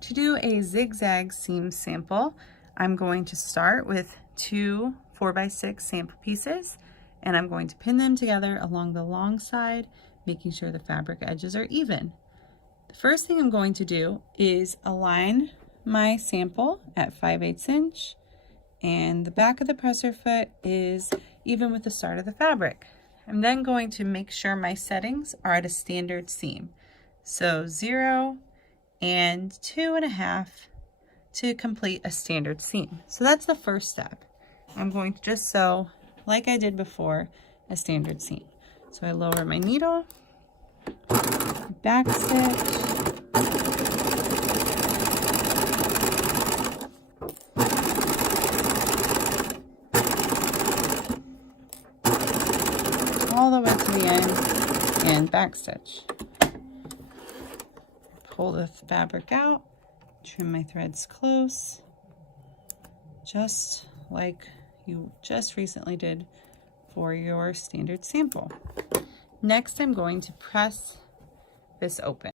To do a zigzag seam sample, I'm going to start with two 4x6 sample pieces, and I'm going to pin them together along the long side, making sure the fabric edges are even. The first thing I'm going to do is align my sample at 5/8 inch, and the back of the presser foot is even with the start of the fabric. I'm then going to make sure my settings are at a standard seam. So 0 and 2.5 to complete a standard seam. So that's the first step. I'm going to just sew, like I did before, a standard seam. So I lower my needle, back stitch, all the way to the end, and back stitch. Pull the fabric out, trim my threads close, just like you just recently did for your standard sample. Next, I'm going to press this open.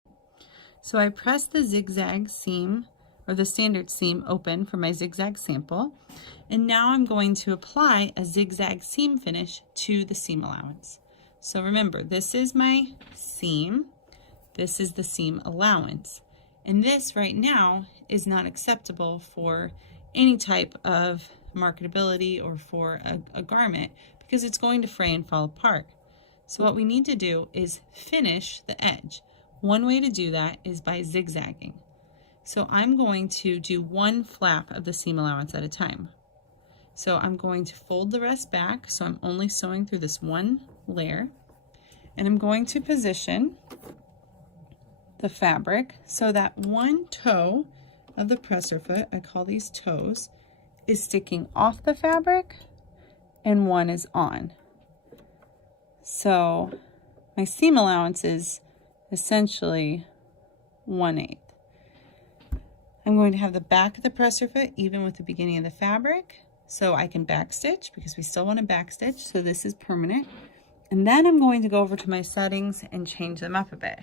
So I press the zigzag seam or the standard seam open for my zigzag sample, and now I'm going to apply a zigzag seam finish to the seam allowance. So remember, this is my seam, this is the seam allowance, and this right now is not acceptable for any type of marketability or for a garment because it's going to fray and fall apart. So what we need to do is finish the edge. One way to do that is by zigzagging. So I'm going to do one flap of the seam allowance at a time. So I'm going to fold the rest back, so I'm only sewing through this one layer, and I'm going to position the fabric so that one toe of the presser foot, I call these toes, is sticking off the fabric and one is on. So my seam allowance is essentially 1/8. I'm going to have the back of the presser foot even with the beginning of the fabric, so I can back stitch because we still want to back stitch, so this is permanent. And then I'm going to go over to my settings and change them up a bit.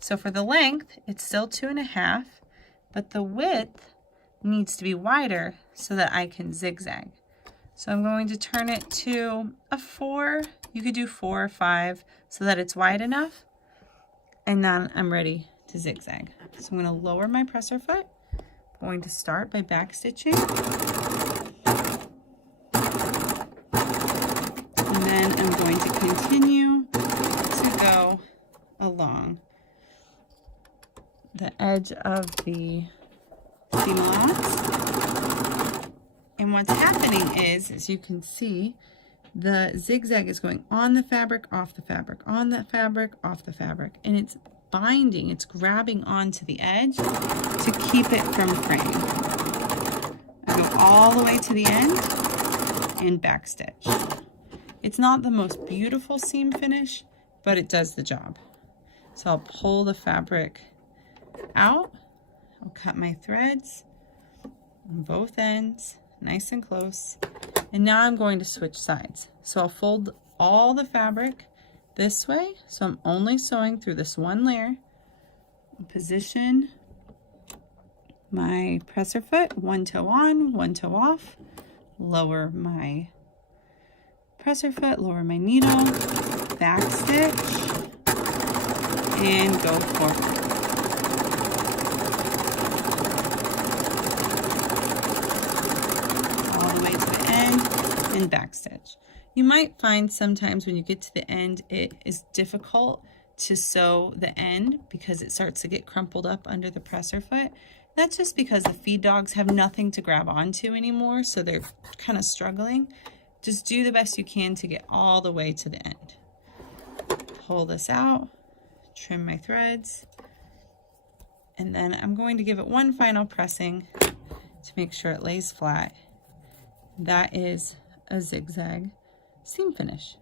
So for the length, it's still 2.5, but the width needs to be wider so that I can zigzag. So I'm going to turn it to a 4. You could do 4 or 5 so that it's wide enough. And then I'm ready to zigzag. So I'm going to lower my presser foot. I'm going to start by back stitching. And then I'm going to continue to go along the edge of the seam allowance. And what's happening is, as you can see, the zigzag is going on the fabric, off the fabric, on the fabric, off the fabric, and it's binding, it's grabbing onto the edge to keep it from fraying. I go all the way to the end and back stitch. It's not the most beautiful seam finish, but it does the job. So I'll pull the fabric out, I'll cut my threads on both ends, nice and close, and now I'm going to switch sides. So I'll fold all the fabric this way, so I'm only sewing through this one layer, position my presser foot, one toe on, one toe off, lower my presser foot, lower my needle, back stitch, and go forward. And back stitch. You might find sometimes when you get to the end it is difficult to sew the end because it starts to get crumpled up under the presser foot. That's just because the feed dogs have nothing to grab onto anymore, so they're kind of struggling. Just do the best you can to get all the way to the end. Pull this out, trim my threads, and then I'm going to give it one final pressing to make sure it lays flat. That is a zigzag seam finish.